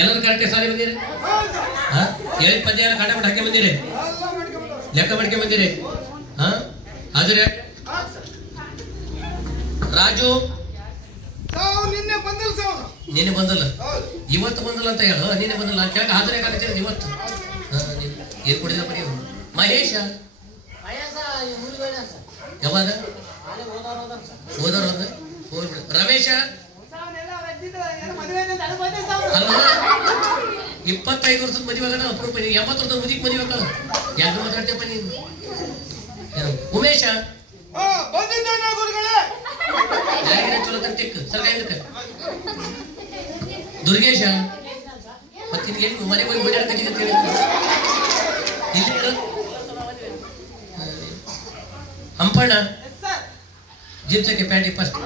ಎಲ್ಲರೂ ಕರೆಕ್ಟ್ ಸಾಲಿ ಬಂದಿರಿ? ಏಳು ಪದ್ಯ ಎಲ್ಲ ಕಾಟ ಹಾಕಿ ಬಂದಿರಿ? ಲೆಕ್ಕ ಮಾಡ್ಕೆ ಬಂದಿರಿ? ಹಾ? ಆದ್ರೆ ರಾಜು, ನಿನ್ನೆ ಬಂದಿಲ್ಲ? ನಿನ್ನೆ ಬಂದಲ್ಲ ಇವತ್ತು ಬಂದಲ್ಲ ಅಂತ ಹೇಳು. ನಿನ್ನೆ ಬಂದಲ್ಲ ಅಂತ ಕೇಳಕ್ಕೆ ಹಾಜರೇ ಹಾಕತ್ತೀರಿ ಇವತ್ತು. ಏನ್ ಕೊಡಿದ್ರೆ ಬರೀ ಮಹೇಶ? ಯಾವಾಗ? ಹೋದವ್ರು ಹೋದ ರಮೇಶ? ಇಪ್ಪತ್ತೈದು ವರ್ಷದ ಮದುವೆ ಆಗಣ ಅಪರೂಪ ನೀನು ಎಂಬತ್ತು ವರ್ಷದ ಮುದಿಗೆ ಮದುವೆ ಆಗಲ್ಲ ಯಾಕೆ ಮಾತಾಡ್ತೀಯಪ್ಪ ನೀನು ಏನು? ಉಮೇಶ ಹಾ ಬಂದಿದ್ದೇನೆ ಗುರುಗಳೇ ಯಾರಿಗಾರ ಚಲೋ ತರ್ತಿಕ್ ಸರ್ಕ ಇದಕ್ಕೆ ದುರ್ಗೇಶ ಮತ್ತೆ ಏನು ಮನೆಗೆ ಹೋಗಿ ಬಿಡಾಡ ಕಟ್ಟಿಗೆ ಇಲ್ಲಿ ಇರು. ಹಂಪಣ್ಣ ಜಿಪ್ಸಕ್ಕೆ ಪ್ಯಾಂಟ್ ಫಸ್ಟ್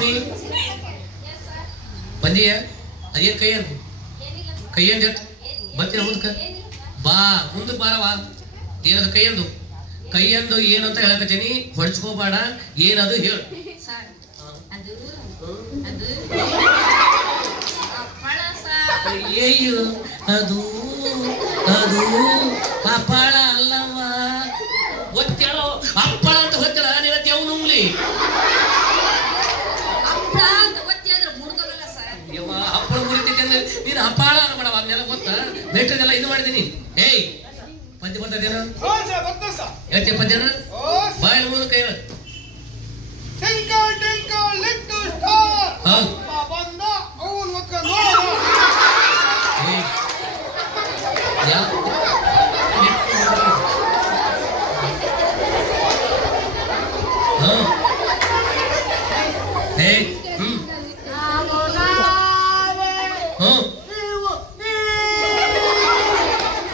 ಲಕ್ಷ್ಮಿ ಬಂದೀಯ ಅದೇನು ಕೈ ಅಂತ ಕೈ ಅಂದ ಬರ್ತೀರ ಮುಂದಕ್ಕೆ? ಬಾ ಮುಂದಕ್ಕೆ ಬಾರವಾ ಏನದು ಕೈ ಅಂದು? ಕೈ ಅಂದು ಏನು ಅಂತ ಹೇಳಕತ್ತೀನಿ. ಹೊಡ್ಸ್ಕೋಬೇಡ. ಏನದು ಹೇಳು. ಸರ್ ಅದು ಅದು ಅಪ್ಪಳ ಅಲ್ಲವ್ವ ಗೊತ್ತೇಳೋ ಅಪ್ಪಳ ಅಂತ ಗೊತ್ತಿಲ್ಲ ನಿನ್ನ ತೆವ್ ಯವ್ವ ಹಪ್ಪಳ ಮುರಿತೈತೆ ನೀನು ಹಪ್ಪಳ ಅನ್ಬೇಡವ ಅದನ್ನೆಲ್ಲ ಗೊತ್ತ ಬೇಟ್ರದೆಲ್ಲ ಇದು ಮಾಡಿದೀನಿ. ಏಯ್ ಪದ್ಯ ಬರ್ತದೇನ ಹೇಳ್ತೀಯ ಪದ್ಯನ ಬಾಯಲ್ಲಿ ಮುಂದೆ ಕೈ ಹೇಳು. Twinkle twinkle little star. ಬಂದ ಅವನ್ ಮಕ್ಕ ನೋಡ. ಯಾವ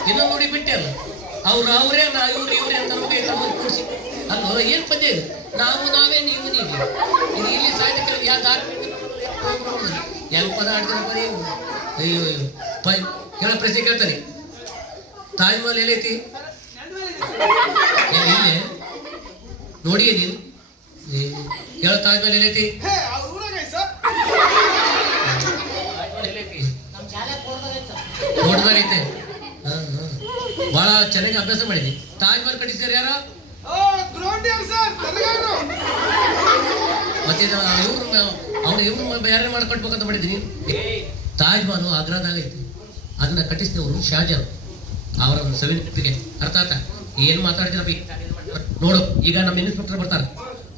ಇನ್ನೊಂದು ನೋಡಿ ಬಿಟ್ಟೆ ಅಲ್ಲ. ಅವ್ರು ಅವರೇ ನಾ ಇವ್ರು ಇವ್ರೆ ಅಂತ ನಮಗೆ ಕೂಡಿಸಿ ಅಲ್ವ? ಏನ್ ಪದ್ಯ ಇದು? ನಾವು ನಾವೇ ನೀವು ನೀವು. ಇದು ಇಲ್ಲಿ ಸಾಹಿತ್ಯ ಯಾವ ದಾರಿ ಹೆಂಗ್ ಪದ ಆಡ್ತಾರೆ ಬರೀ ಅಯ್ಯೋ ಪ ಹೇಳ ಪ್ರಶ್ನೆ ಕೇಳ್ತಾನೆ. ತಾಜ್ಮಹಲ್ ಎಲ್ಲೈತಿ? ಇಲ್ಲಿ. ನೋಡಿಯೇ ನೀನು? ಹೇಳ ತಾಜ್ ಮಹಲ್ ಎಲ್ಲೈತಿ? ಹೇ ಅವ್ರ ಊರಾಗ ಸರ್ ಎಲ್ಲೈತಿ ನೋಡ್ದಾಗೈತೆ ಹಾ ಹಾ ಭಾಳ ಚೆನ್ನಾಗಿ ಅಭ್ಯಾಸ ಮಾಡಿದ್ವಿ. ತಾಜ್ ಮಹಲ್ ಕಟ್ಟಿಸ್ತಾರೆ ಯಾರು? ಸರ್ ಯಾರ ಮತ್ತೆ ಇವ್ರು ಅವ್ನು ಇವ್ರು ಯಾರೇ ಮಾಡ್ಕೊಟ್ಬೇಕಂತ ಮಾಡಿದ್ದೀನಿ ತಾಜ್ ಮಹಲ್ ಆಗ್ರಾದಾಗ ಐತಿ. ಅದನ್ನ ಕಟ್ಟಿಸಿದವರು ಶಾಜಾನ್ ಅವರ. ಒಂದು ಸವಿನೆನಪಿಗೆ ಅರ್ಥ ಆತ ಏನ್ ಮಾತಾಡ್ತೀರಪ್ಪ? ನೋಡು ಈಗ ನಮ್ಮ ಇನ್ಸ್ಪೆಕ್ಟರ್ ಬರ್ತಾರೆ.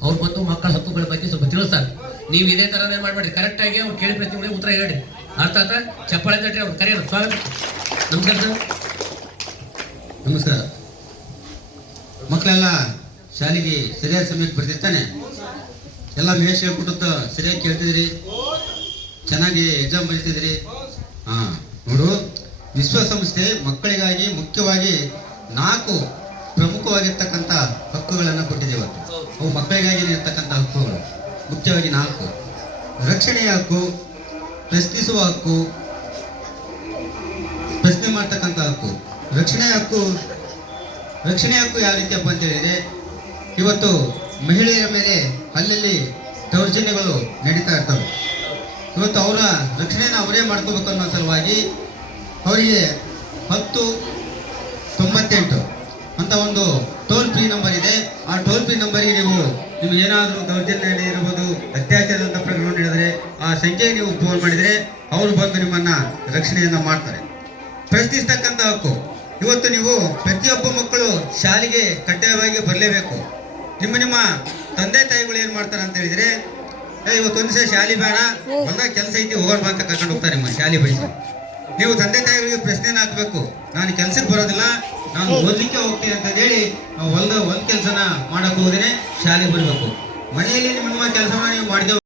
ಅವ್ರು ಬಂದು ಮಕ್ಕಳ ಹಕ್ಕುಗಳ ಬಗ್ಗೆ ಸ್ವಲ್ಪ ತಿಳಿಸ್ತಾರೆ. ನೀವು ಇದೇ ತರನೇ ಮಾಡ್ಬೇಡಿ ಕರೆಕ್ಟ್ ಆಗಿ ಅವ್ರು ಕೇಳಿ ಪ್ರಶ್ನೆಗಳಿಗೆ ಉತ್ತರ ಹೇಳಿ ಅರ್ಥ ಆತ ಚಪ್ಪಾಳೆ ತಟ್ಟಿ ಅವ್ರು ಕರೆಯೋಣ ಸ್ವಾಗತ. ನಮಸ್ಕಾರ ಸರ್. ನಮಸ್ಕಾರ ಮಕ್ಕಳೆಲ್ಲ ಶಾಲೆಗೆ ಸರಿಯಾದ ಸಮಯಕ್ಕೆ ಬರ್ತಿರ್ತಾನೆ ಎಲ್ಲ ಮಹೇಶ್ ಹೇಳ್ಕೊಟ್ಟದ್ದು ಸರಿಯಾಗಿ ಕೇಳ್ತಿದ್ರಿ ಚೆನ್ನಾಗಿ ಎಕ್ಸಾಮ್ ಬರೀತಿದ್ರಿ ಹಾ, ನೋಡು, ವಿಶ್ವಸಂಸ್ಥೆ ಮಕ್ಕಳಿಗಾಗಿ ಮುಖ್ಯವಾಗಿ ನಾಲ್ಕು ಪ್ರಮುಖವಾಗಿರ್ತಕ್ಕಂಥ ಹಕ್ಕುಗಳನ್ನು ಕೊಟ್ಟಿದೆ ಇವತ್ತು. ಅವು ಮಕ್ಕಳಿಗಾಗಿ ಇರ್ತಕ್ಕಂಥ ಹಕ್ಕುಗಳು. ಮುಖ್ಯವಾಗಿ ನಾಲ್ಕು. ರಕ್ಷಣೆಯ ಹಕ್ಕು, ಪ್ರಶ್ನಿಸುವ ಹಕ್ಕು, ಪ್ರಶ್ನೆ ಮಾಡ್ತಕ್ಕಂಥ ಹಕ್ಕು. ರಕ್ಷಣೆ ಹಕ್ಕು ರಕ್ಷಣೆ ಹಕ್ಕು ಯಾವ ರೀತಿಯಪ್ಪ ಅಂತ ಹೇಳಿದರೆ, ಇವತ್ತು ಮಹಿಳೆಯರ ಮೇಲೆ ಅಲ್ಲಲ್ಲಿ ದೌರ್ಜನ್ಯಗಳು ನಡೀತಾ ಇರ್ತವೆ. ಇವತ್ತು ಅವರ ರಕ್ಷಣೆಯನ್ನು ಅವರೇ ಮಾಡ್ಕೋಬೇಕು ಅನ್ನೋ ಸಲುವಾಗಿ ಅವರಿಗೆ ಹತ್ತು ತೊಂಬತ್ತೆಂಟು ಅಂತ ಒಂದು ಟೋಲ್ ಫ್ರೀ ನಂಬರ್ ಇದೆ. ಆ ಟೋಲ್ ಫ್ರೀ ನಂಬರಿಗೆ ನೀವು ನಿಮ್ಗೆ ಏನಾದರೂ ದೌರ್ಜನ್ಯ ನಡೆದಿರ್ಬೋದು ಅತ್ಯಾಚಾರದಂಥ ಪ್ರಕರಣ ನಡೆದರೆ ಆ ಸಂಖ್ಯೆಗೆ ನೀವು ಫೋನ್ ಮಾಡಿದರೆ ಅವರು ಬಂದು ನಿಮ್ಮನ್ನು ರಕ್ಷಣೆಯನ್ನು ಮಾಡ್ತಾರೆ. ಪ್ರಶ್ನಿಸ್ತಕ್ಕಂಥ ಹಕ್ಕು. ಇವತ್ತು ನೀವು ಪ್ರತಿಯೊಬ್ಬ ಮಕ್ಕಳು ಶಾಲೆಗೆ ಕಡ್ಡಾಯವಾಗಿ ಬರಲೇಬೇಕು. ನಿಮ್ಮ ನಿಮ್ಮ ತಂದೆ ತಾಯಿಗಳು ಏನು ಮಾಡ್ತಾರೆ ಅಂತ ಹೇಳಿದ್ರೆ, ಏ, ಇವತ್ತು ಒಂದು ದಿವಸ ಶಾಲೆ ಬೇಡ ಒಂದ ಕೆಲಸ ಐತಿ, ಹೋಗೋಣ ಅಂತ ಕರ್ಕೊಂಡು ಹೋಗ್ತಾರೆ ನಿಮ್ಮ ಶಾಲೆ ಬಯಸಿ ನೀವು ತಂದೆ ತಾಯಿಗಳಿಗೆ ಪ್ರಶ್ನೆನ ಹಾಕ್ಬೇಕು. ನಾನು ಕೆಲಸಕ್ಕೆ ಬರೋದಿಲ್ಲ, ನಾನು ಓದ್ಲಿಕ್ಕೆ ಹೋಗ್ತೀನಿ ಅಂತ ಹೇಳಿ ಹೊಲ್ದ ಒಂದ್ ಕೆಲಸನ ಮಾಡಕ್ ಹೋದ್ರೆ ಶಾಲೆಗೆ ಬರಬೇಕು. ಮನೆಯಲ್ಲಿ ನಿಮ್ಮ ಕೆಲಸವನ್ನ ನೀವು ಮಾಡಿದೆವು